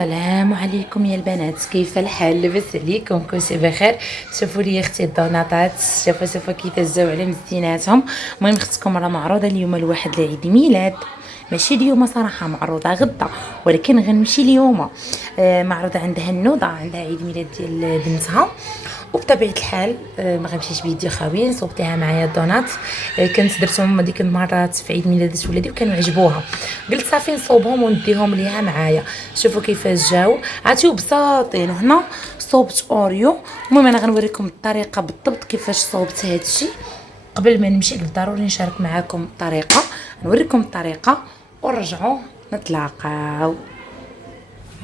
السلام عليكم يا البنات، كيف الحال؟ لاباس عليكم؟ كلشي بخير؟ شوفوا لي اختي الدوناطات، شوفوا كيفاش جاو على مزيناتهم. المهم اختكم راه معروضه اليوم لواحد العيد ميلاد، ماشي اليوم صراحه، معروضه غدا ولكن غنمشي اليوم. معروضه عندها النوضه، عندها عيد ميلاد ديال بنتها، وبطبيعه الحال ما غنمشيش بيدي خاويين، صوبتيها معايا الدونات. كنت درتهم ديك المرات في عيد ميلادات ولادي وكانوا عجبوها، قلت صافي نصوبهم ونديهم ليها معايا. شوفوا كيفاش جاو، عرفتيو بساطين. هنا صوبت اوريو. المهم انا غنوريكم الطريقه بالضبط كيفاش صوبت هادشي. قبل ما نمشي قلت ضروري نشارك معاكم الطريقه، نوريكم الطريقه ونرجعوا نتلاقاو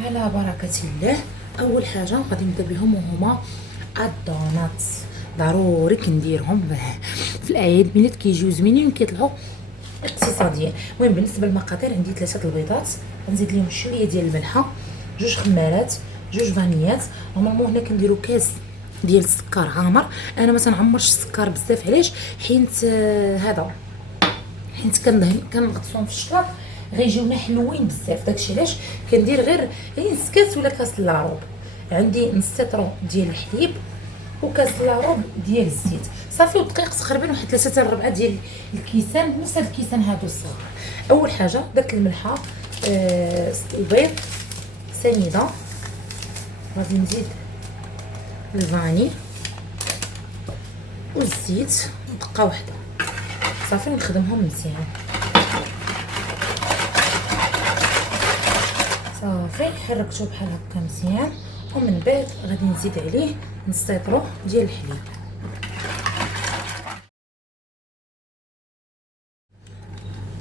على بركه الله. اول حاجه غادي نبدا بهم وهما الدونات، ضروري كنديرهم في الاعياد ميلاد، كيجيو زوينين وكيطلعوا اقتصاديين. المهم بالنسبه للمقادير، عندي 3 البيضات، غنزيد لهم شويه ديال الملحه، 2 خمارات، 2 فانيات. نورمالمون هنا كنديروا كاس ديال السكر عامر. انا ما تنعمرش السكر بزاف، علاش؟ حيت حيت كنغطسهم في الشطاط غيجيونا حلوين بزاف. داكشي علاش كندير غير نص كاس ولا كاس لاروب. عندي نص سيترو ديال الحليب وكاس لاروب ديال الزيت صافي، ودقيق تقريبا واحد 3 حتى 4 ديال الكيسان، نفس هاد الكيسان هادو الصغار. اول حاجه درت الملحه، البيض سنيده، غادي نزيد الفاني والزيت دقه واحده صافي، نخدمهم مزيان صافي. حركته بحال هكا مزيان، ومن بعد غادي نزيد عليه نص سيطرو ديال الحليب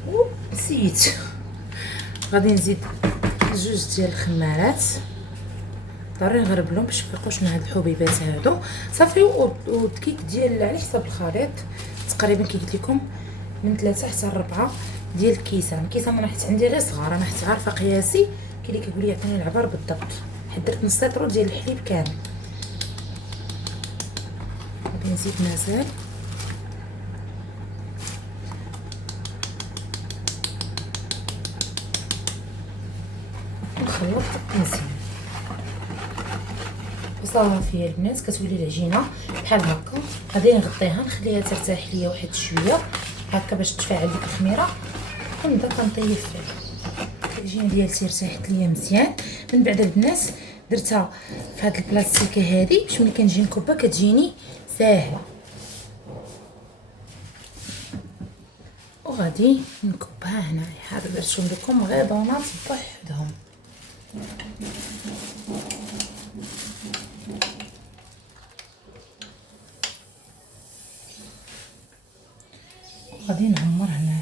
ونسيت. غادي نزيد 2 ديال الخمارات، ضروري نغربلهم باش ميبقاوش من هاد الحبيبات هادو صافي. والدقيق ديال على حساب الخليط تقريبا كي قلت لكم من 3 حتى 4 ديال الكيسان. انا حيت عندي غير صغار، انا حيت عارفه قياسي، كاين اللي كيقول لي عطيني العبار بالضبط، حيت درت نص لتر ديال الحليب كامل. غادي نزيد مازال نخلط مزيان صافي يا البنات. كتولي العجينه بحال هكا، غادي نغطيها نخليها ترتاح ليا واحد شويه هكا باش تفاعل ديك الخميره، ونبدا كنطيب فيها. العجينه ديالتي ارتاحت ليا مزيان. من بعد البنات درتها في هاد البلاستيكه هادي باش ملي كنجي نكبها كتجيني ساهله، وغادي نكبها هنايا. هاد درتهم لكم غير دونات بوحدهم. غادي نعمر هنايا.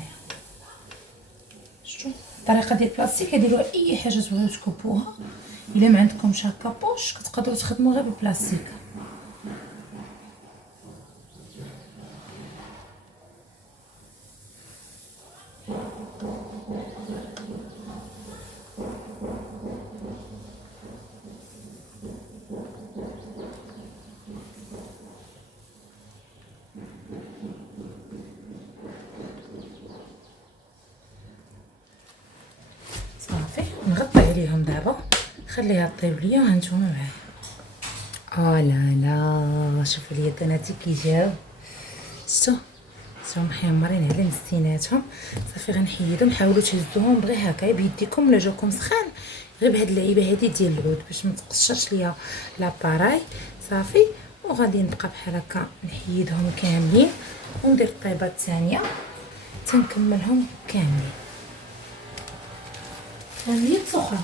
شفتوا الطريقه ديال البلاستيك ديروها اي حاجه تبغيو تكبوها. الا ما عندكمش هكا بوش كتقدروا تخدموا غير بالبلاستيك. صافي نغطي عليهم دابا، خليها طيب ليا وهانتوما معايا. لا لا، شوفوا لي بناتي كي جاو، شفتوا محمرين على مزيناتهم. صافي غنحيدهم، حاولوا تهزوهم غير هكا بيديكم، ولا جاكم سخان غير بهاد اللعيبه هادي ديال العود باش ما تقشرش ليا لاباراي صافي. وغادي نبقى بحال هكا نحيدهم كاملين وندير الطيبه الثانيه تنكملهم كاملين. هذه اخرى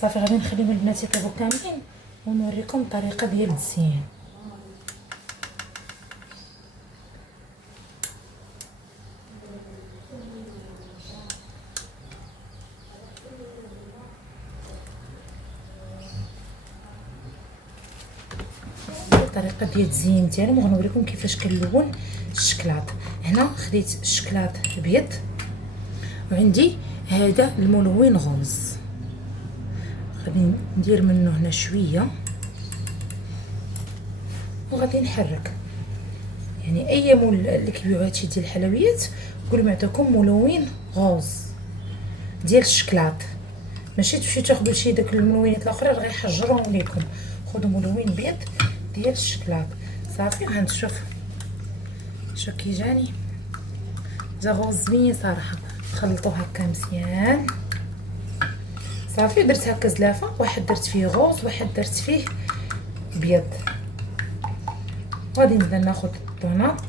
صافي. غادي نخليهم البنات يطيبوا كاملين ونوريكم الطريقه ديال التزيين. الطريقه ديال التزيين ديالهم وغنوريكم كيفاش كنلون الشكلاط. هنا خديت الشكلاط ابيض، وعندي هذا الملون غوز. غادي ندير منه هنا شويه وغادي نحرك. يعني اي مول اللي كيبيعوا هادشي ديال الحلويات قولوا معطيكم ملون غوز ديال الشكلاط، ماشي تمشيو تاخذوا شي داك الملونات الاخرين غيحجرهم ليكم. خذوا ملون بيض ديال الشكلاط صافي. وغنشوف شو كيجاني جا غوز زوين صراحه. خلطوه هكا مزيان صافي. درت هكا زلافه، واحد درت فيه غوز واحد درت فيه بيض. غادي نبدا ناخذ الدونات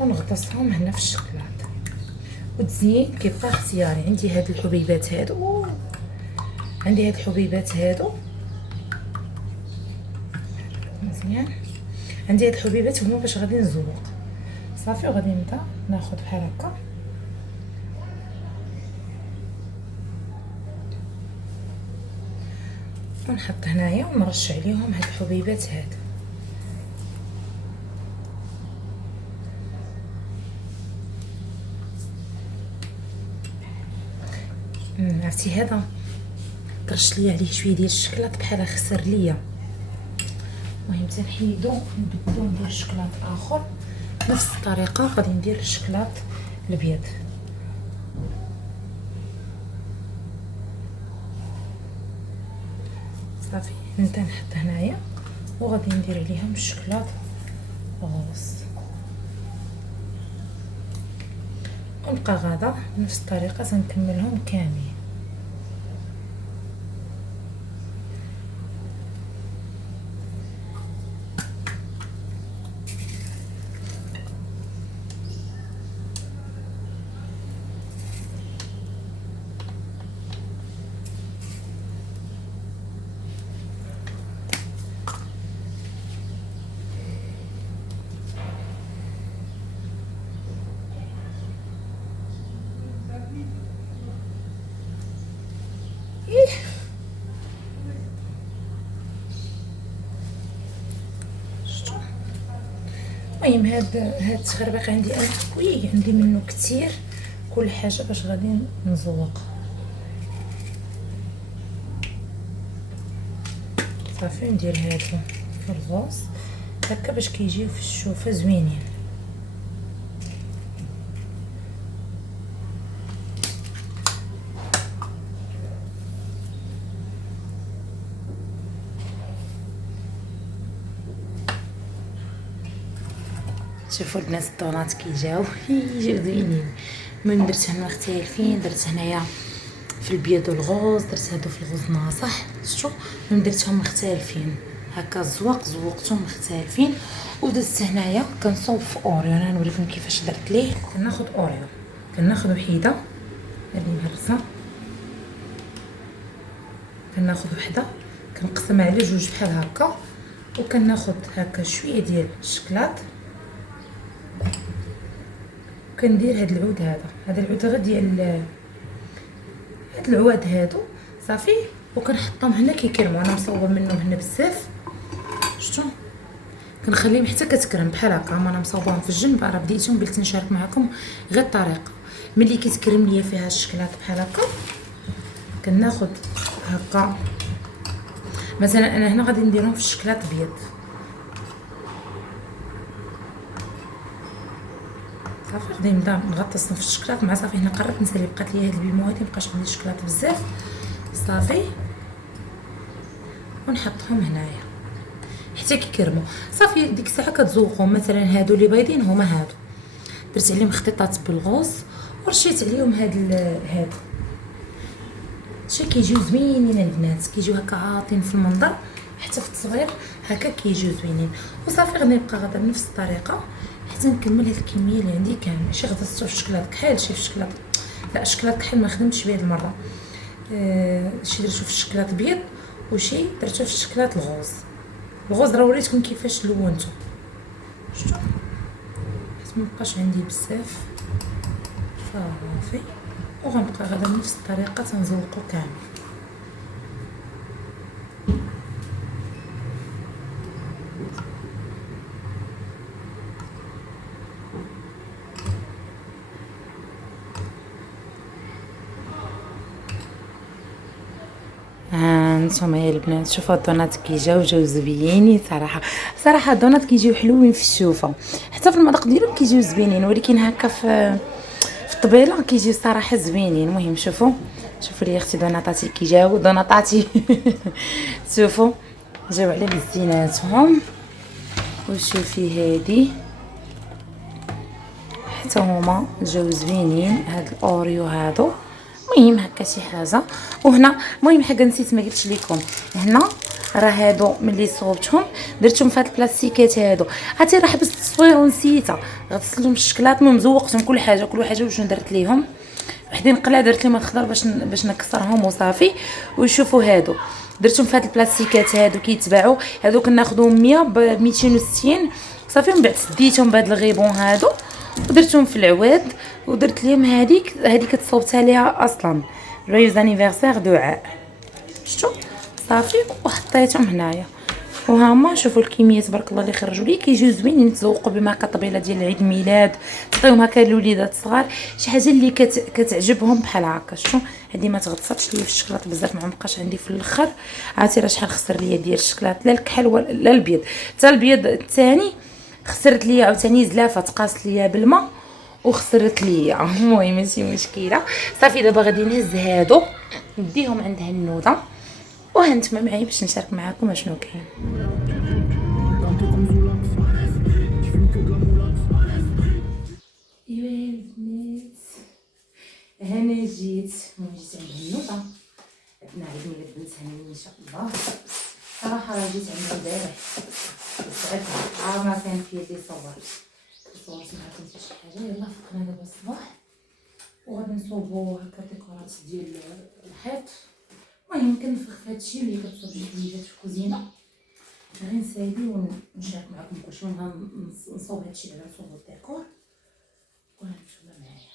ونغطسهم هنا في الشكلاط. وتزيين كيبقى اختياري. عندي هاد الحبيبات هادو، عندي هاد الحبيبات هادو مزيان. عندي هاد الحبيبات هما باش غادي نزوق صافي. وغادي نبدا ناخذ بحال هكا ونحط هنايا ونرش عليهم هاد الحبيبات هادو. عرفتي هذا كرش ليا عليه شويه ديال الشكلاط بحال خسر ليا. المهم تنحيدو نبدلو ندير شكلاط اخر نفس الطريقه. غادي ندير الشكلاط الابيض صافي. نبدا نحط هنايا وغادي ندير عليهم الشكلاط غوص ونبقى غادا بنفس الطريقه تنكملهم كاملين. المهم هاد التخربيق عندي انا خويا عندي منه كتير كل حاجه باش غادي نزوق صافي. ندير هادو في الغوص هكا باش كيجيو في الشوفه زوينين. شوفوا البنات الدونات كيجاو زوينين. من درتهم مختلفين، درت هنايا في البيض والغوز، درت هادو في الغوز ناصح شفتوا. من درتهم مختلفين هكا الزواق زوقتهم مختلفين. ودزت هنايا كنصوب في اوريو. انا نوريكم كيفاش درت ليه. كناخذ اوريو كناخذ وحيده هذه مهرسه، كناخذ وحده كنقسمها على جوج بحال هكا، وكناخذ هكا شويه ديال الشكلاط كندير هاد العود هذا العود غير ديال هاد العواد هادو صافي. وكنحطهم هنا كيكرموا. انا مصوبه منهم هنا بزاف شفتوا. كنخليهم حتى كتكرم بحال هكا. انا مصوباهم في الجنب راه بديتهم قلت نشارك معكم غير الطريقه. ملي كيتكرم ليا فيها الشكلاط بحال هكا كناخذ هكا مثلا. انا هنا غادي نديرهم في الشكلاط بيض صافي. غادي نبدا نغطسهم في الشكلاط مع صافي. هنا قربت نسالي بقات لي هاد البيمو هادي مبقاش عندي الشكلاط بزاف صافي. ونحطهم هنايا حتى كيكرموا صافي. ديك الساعه كتزوقهم. مثلا هادو اللي بايضين هما هادو درت عليهم خطيطات بالغوص ورشيت عليهم هادو شي كيجيو زوينين البنات. كيجيو هكا عاطين في المنظر حتى في التصوير هكا كيجيو زوينين. وصافي غادي نبقى غادا بنفس الطريقه حتى نكمل هاد الكميه اللي عندي كامل. ماشي غطستو في الشكلاط كحل شي في الشكلاط لا الشكلاط كحل ما خدمتش به هاد المره. شي درتو في الشكلاط بيض وشي درتو في الشكلاط الغوز. الغوز راه وريتكم كيفاش لونته شفتوا. حيت مبقاش عندي بزاف صافي. وغنبقى غادا بنفس الطريقه تنزوقو كامل. هانتوما يا البنات شوفوا الدونات كي جاو زوينين صراحه الدونات كيجيو حلوين في الشوفه، حتى في المذاق ديالهم كيجيو زوينين، ولكن هكا في الطبيله كيجيو صراحه زوينين. المهم شوفوا لي اختي دوناطاتي كي جاو دوناطاتي شوفوا جاو على بزيناتهم. وشوفي هادي حتى هما جاو زوينين، هاد الاوريو هادو. المهم هكا شي حاجه. وهنا المهم حاجه نسيت ما قلتش لكم، هنا راه هادو ملي صوبتهم درتهم في هاد البلاستيكات هادو، عرفتي راه حبست التصوير ونسيتها، غسلتهم الشكلاط المهم زوقتهم كل حاجه وشنو درت ليهم، وحدين قلع درت لهم الخضر باش نكسرهم وصافي. وشوفوا هادو درتهم في هاد البلاستيكات هادو كيتباعوا، هادو كناخذوهم 100 ب 260 صافي. من بعد سديتهم بهاد الغيبون هادو ودرتهم في العواد، ودرت لهم هذيك تصوبتها ليها اصلا جويوز انيفرسير دعاء، شفتوا صافي. وحطيتهم هنايا وهما شوفوا الكميه تبارك الله اللي خرجوا لي، كيجيو زوينين يتذوقوا بما كطبيله ديال عيد ميلاد، تعطيهم هكا للوليدات الصغار شي حاجه اللي كتعجبهم بحال هكا. شفتوا هذه ما تغطساتش ليا في الشكلاط بزاف، ما بقاش عندي في الاخر. عرفتي راه شحال خسر ليا ديال الشكلاط، لا الكحل ولا لا البيض، حتى البيض الثاني خسرت ليا عاوتاني زلافه تقاس ليا بالماء وخسرت ليا. المهم ماشي مشكله صافي. دابا غادي نهز هادو نديهم عند هنوده وهانتوما معايا باش نشارك معكم اشنو كاين. ايوا البنات هنا جيت عند هنوده، عندنا عيد ميلاد بنت هاني ان شاء الله. صراحه راه جيت عندها البارح ساعتها ما كان في يدي صورت معكم حتى شي حاجه. يلاه فقنا دابا الصباح وغادي نصوبو هكا ديكورات ديال الحيط. المهم كنفخ في هادشي اللي كتصوب الجديدات في الكوزينه، غير نسالي ونشارك معكم كلشي. نصوب هادشي دابا نصوبو الديكور وهانتوما معايا.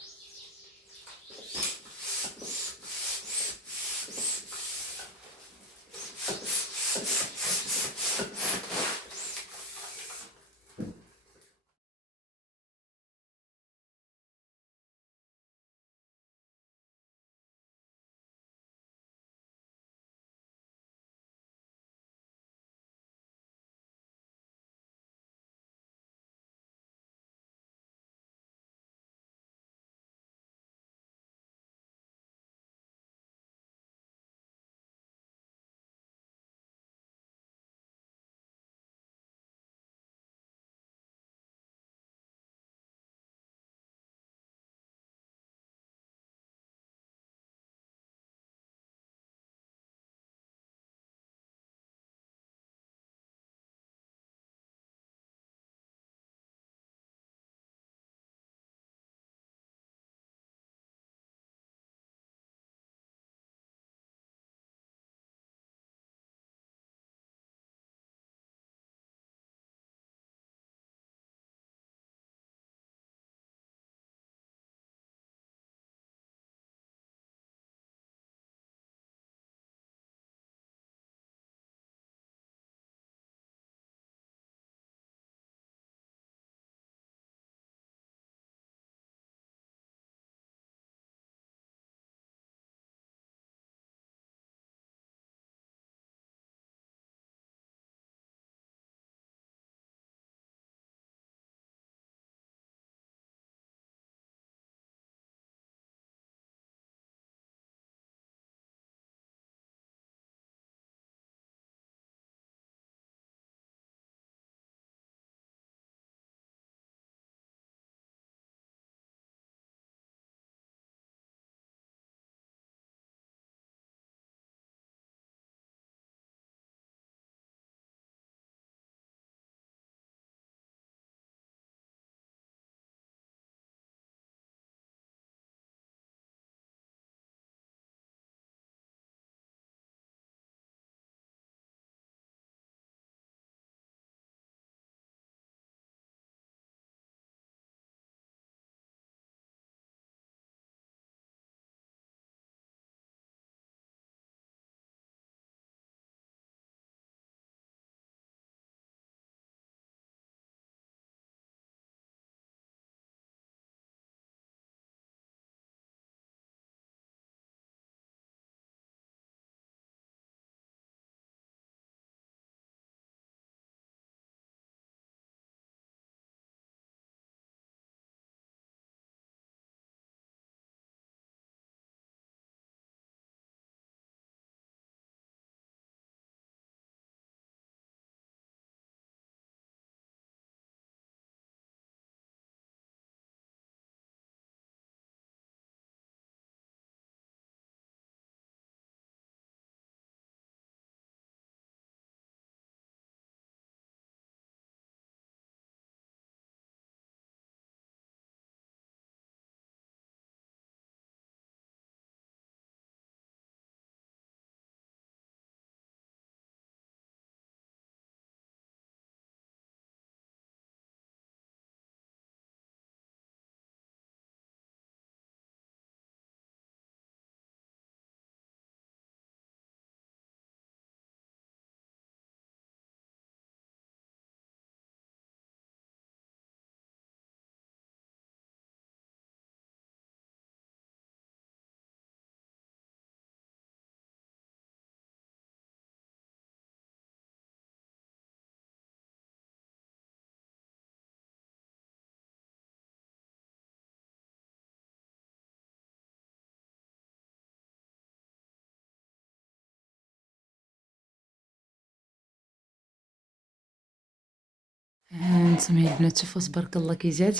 هانتوما يا البنات شوفوا تبارك الله كي جات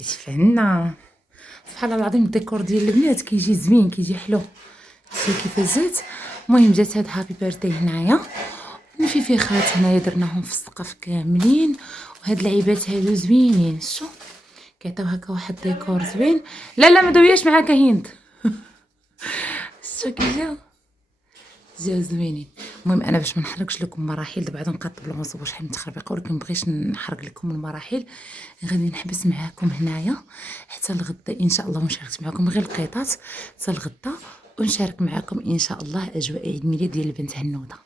فنه. سبحان الله العظيم الديكور ديال البنات كيجي زوين كيجي حلو. شتي كيف جات. المهم جات هاد هابي بيرثدي هنايا النفيفيخات هنايا درناهم في السقف كاملين وهاد العيبات هادو زوينين. شو كيعطيو هكا واحد ديكور زوين. لا ما دوياش معاك هند. شو كي جاو زوينين. المهم انا باش ما نحرقش لكم مراحل دابا غادي نقاد بلا ما نصوبوا شحال متخربقه ولكن مبغيتش نحرق لكم المراحل. غادي نحبس معاكم هنايا حتى الغدا ان شاء الله ونشارك معكم غير القيطات حتى الغدا ونشارك معكم ان شاء الله اجواء عيد ميلاد ديال البنت هنوده.